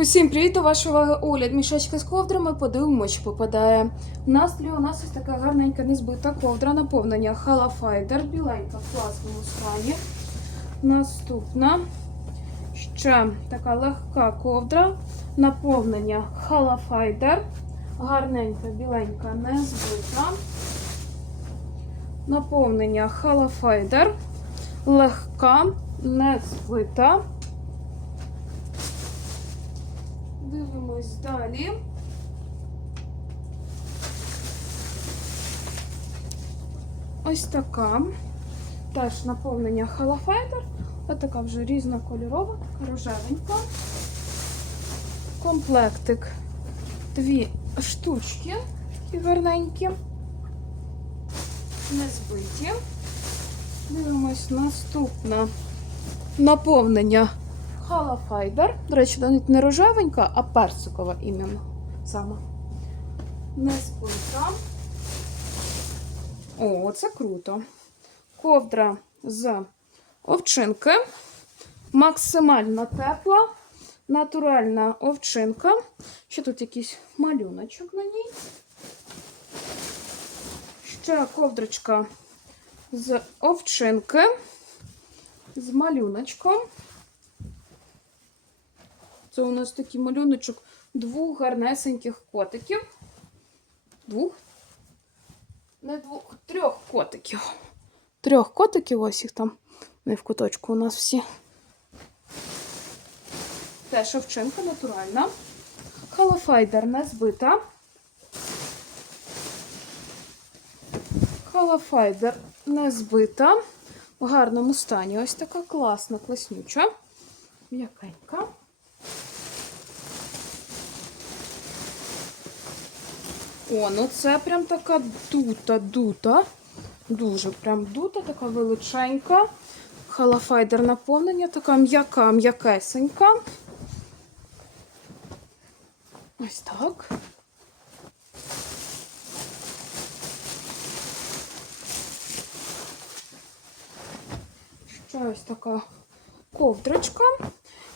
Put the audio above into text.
Усім привіт, до вашої уваги огляд мішечка з ковдрами. Подивимось, що попадає. В настрій у нас ось така гарненька незбита ковдра наповнення Халафайдер, біленька в класному стані. Наступна ще така легка ковдра, наповнення Халафайдер. Гарненька, біленька, незбита. Наповнення Халафайдер. Легка, незбита. Дивимось далі. Ось така. Теж наповнення халафайдер. Ось така вже різнокольорова, рожевенька. Комплектик. Дві штучки такі гарненькі. Не збиті. Дивимось наступне наповнення Халафайдер. До речі, навіть не рожевенька, а персикова іменно саме. Не збита. О, це круто. Ковдра з овчинки. Максимально тепла, натуральна овчинка. Ще тут якийсь малюночок на ній. Ще ковдрочка з овчинки. З малюночком. Це у нас такий малюночок двох гарнесеньких котиків. Двох? Не двох, трьох котиків. Трьох котиків, ось їх там. Не в куточку у нас всі. Теж овчинка натуральна. Халафайдер не збита. Халафайдер не збита. В гарному стані. Ось така класна, класнюча. М'якенька. О, ну це прям така дута, дута. Дуже прям дута, така величенька. Халафайдер наповнення, така м'яка, м'якесенька. Ось так. Ще ось така ковдрочка.